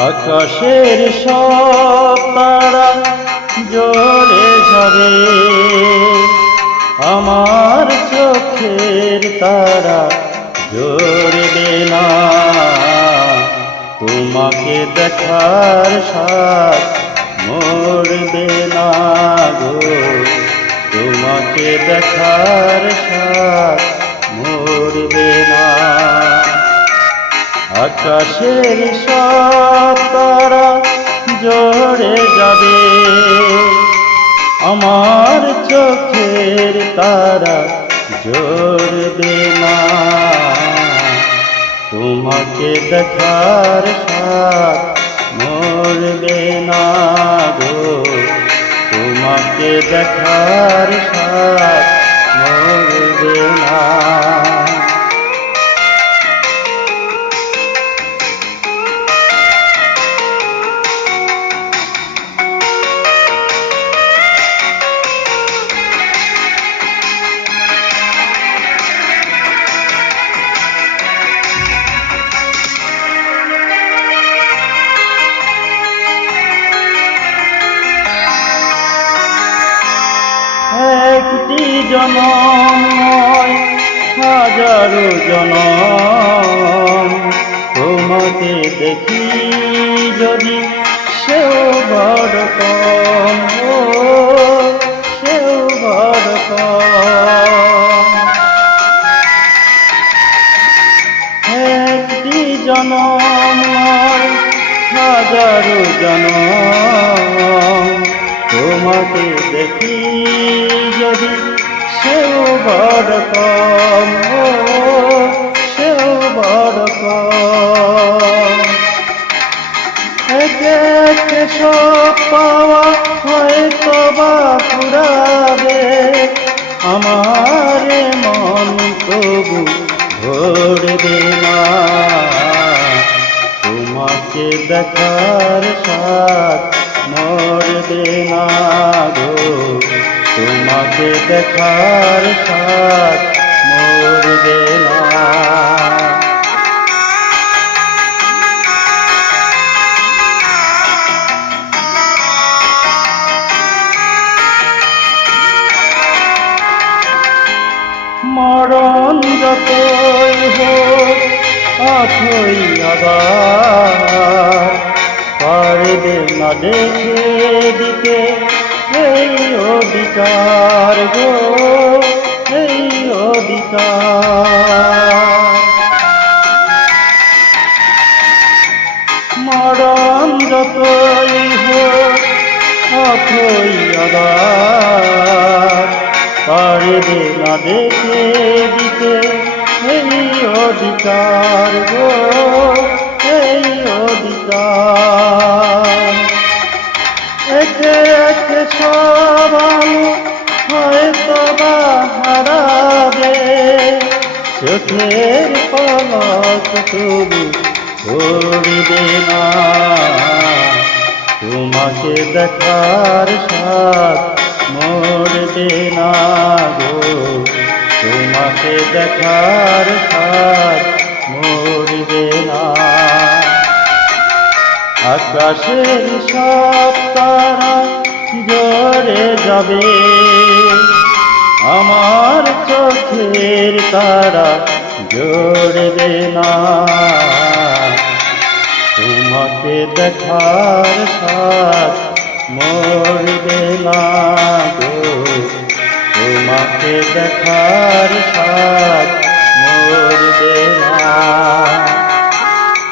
আকাশের সব তারা জ্বলে যাবে, আমার চোখের তারা জ্বলবে না। তোমাকে দেখার সাথ মরবে না গো, তোমাকে দেখার সাথ মরবে না। আকাশের সব তারা জ্বলে যাবে, আমার চোখের তারা জ্বলবে না। তোমাকে দেখার সাথ মরবে না গো, তোমাকে দেখার সাথ মরবে না। একটি জনম নয় হাজারো জনম, তোমাকে দেখি যদি সেও বড় কম, ও সেও বড় কম। একটি জনম নয় হাজারো জনম, তোমাকে দেখি যদি সেও বড় কম, ও সেও বড় কম। একে একে সব পাওয়া হয়তো বা ফুরাবে, আমার মন তবু ভরবে না। তোমাকে দেখার সাথ মরবে না গো, তোমাকে দেখার সাথ মরবে না। মরণ যতই হোক অথই আবার পারবে না দেখে দিতে এই অধিকার গো, এই অধিকার। মরণ যতই হোক অথই আবার পারবে না দেখে দিতে এই অধিকার গো, এই অধিকার। একে একে সব আলো হয়তো বা হারাবে, চোখের পলক তবু পড়বে না। তোমাকে দেখার সাথ মরবে না গো, তোমাকে দেখার সাথ মরবে না। আকাশের সব তারা জ্বলে যাবে, আমার চোখের তারা জ্বলবে না। তোমাকে দেখার সাথ মরবে না গো, তোমাকে দেখার সাথ মরবে না।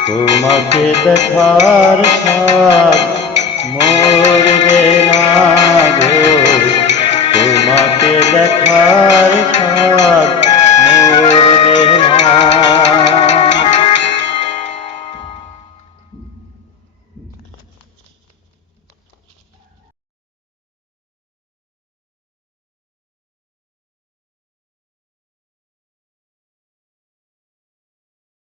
তোমাকে দেখার সাথ মরবে না গো, তোমাকে দেখার সাথ